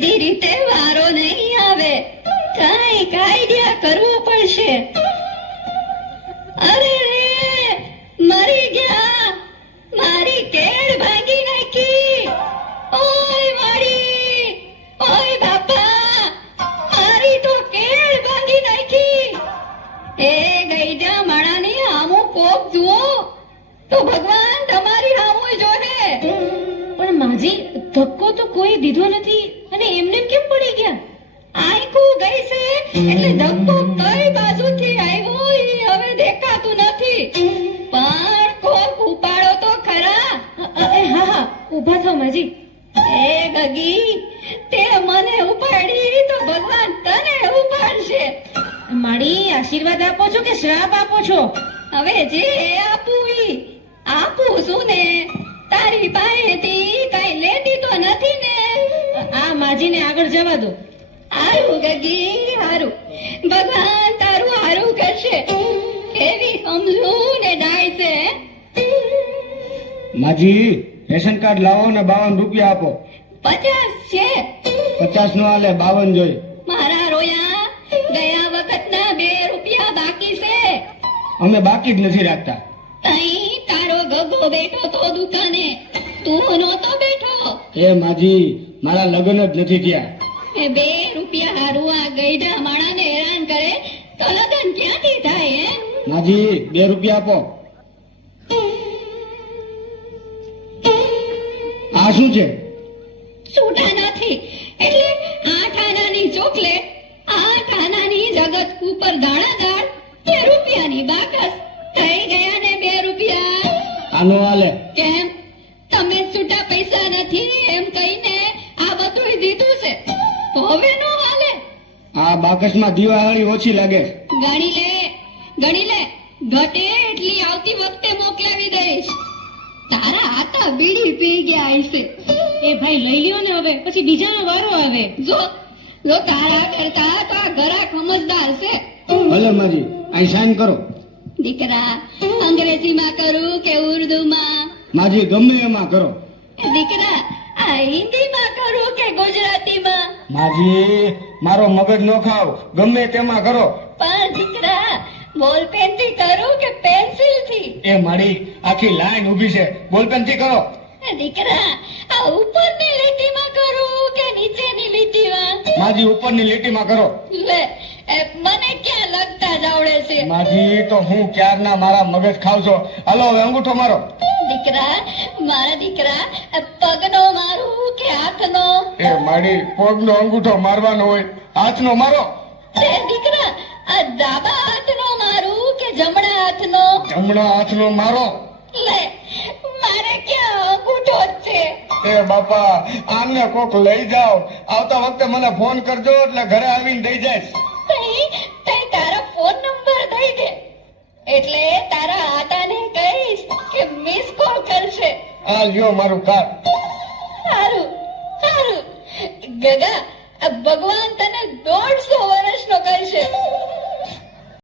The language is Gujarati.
સીધી રીતે વારો નહીં આવે, કાંઈક આઈડિયા કરવો પડશે. અરે રે, મરી ગયા, મારી કેળ ભાંગી નાખી. ઓય માડી, ઓય બાપા, મારી તો કેળ ભાંગી નાખી. એ ગઈડા માણાની હામું કોક જુઓ તો ભગવાન તમારી હામું જોહે. પણ માજી, ધક્કો તો કોઈ દીધો નથી અને એમને કેમ પડી ગયા? આંખું ગઈ છે એટલે ધક્કો કઈ બાજુથી આવ્યો ઈ હવે દેખાતું નથી. પણ કોક ઉપાડો તો ખરા. હા હા, ઊભા થાઓ માજી. એ ગગી, તે મને ઉપાડી તો ભગવાન તને ઉપાડશે. માડી, આશીર્વાદ આપો છો કે શ્રાપ આપો છો? હવે જે આપું ઈ આપું છું ને, તારી પાસેથી કઈ લેતી તો નથી ને. આ માજીને આગળ જવા દો. હારું ગગી, હારું. ભગવાન તારું હારું કરશે. કેવી સમજુ ને ડાય છે. માજી, રેશન કાર્ડ લાવો ને 52 રૂપિયા આપો. 50 છે. 50 નો હાલે, 52 જોઈ. મારા રોયા, ગયા વખતના 2 રૂપિયા બાકી છે. અમે બાકી જ નથી રાખતા. તઈ તારો ગગો બેઠો તો દુકાને, તું નહોતો બેઠો. એ માજી, મારા લગ્ન જ નથી થયા. એ 2 રૂપિયા હારું આ ગઈઢા માણાને હેરાન કરે તો લગન ક્યાંથી થાય હે? માજી, 2 રૂપિયા આપો. આ શું છે? છૂટા નથી એટલે 8 આનાની ચોકલેટ, 8 આનાની જગત ઉપર દાણાદાર, 2 રૂપિયાની બાકસ. થઈ ગયા ને 2 રૂપિયા. આનો હાલે. કેમ તમે છૂટા પૈસા નથી એમ કહીને આ બધું દીધું છે તો હવે નો હાલે? આ બાકસમાં દિવાળી ઓછી લાગે. ગણી લે, ગણી લે. ઘટે એટલી આવતી વખતે મોકલાવી દઈશ. તારા હાથા બીડી પી ગયા હશે. એ ભાઈ, લઈ લ્યો ને હવે, પછી બીજાનો વારો આવે. જો જો તારા કરતા તો આ ઘરાક સમજદાર છે. ભલે માજી, અહીં સાઈન કરો. દીકરા, અંગ્રેજીમાં કરું કે ઉર્દુમાં? માજી, ગમે એમાં કરો. દીકરા, આ હિન્દીમાં કરું કે ગુજરાતીમાં? માજી, મારો મગજ નો ખાવ, ગમે તેમાં કરો. પણ દીકરા, બોલપેન થી કરું કે પેન્સિલ થી? એ મારી આખી લાઈન ઊભી છે, બોલપેન થી કરો. દીકરા, આ ઉપરની લીટીમાં કરું કે નીચેની લીટીમાં? માજી, ઉપરની લીટીમાં કરો. લે, એ મને ક્યાં લગતા જ આવડે છે. માજી, તો હું ક્યારના મારા મગજ ખાવ છો. હાલો હવે અંગૂઠો મારો. દીકરા, મારા દીકરા, પગનો મારું કે હાથનો? એ મારી, પગનો અંગૂઠો મારવાનો હોય, હાથનો મારો. તે દીકરા, આ ડાબા હાથનો મારું કે જમણા હાથનો? જમણા હાથનો મારો. લે, મારે ક્યાં અંગૂઠો જ છે. એ બાપા, આમને કોક લઈ જાઓ. આવતા વખતે મને ફોન કરજો એટલે ઘરે આવીને દઈ જાય. તઈ તારો ફોન નંબર દઈ દે એટલે તારા આટાને કહીશ કે મિસ કોલ કરશે. આ લ્યો મારું કાર્ડ. સારું સારું. ગગા, આ ભગવાન તને 150 વર્ષનો કરશે.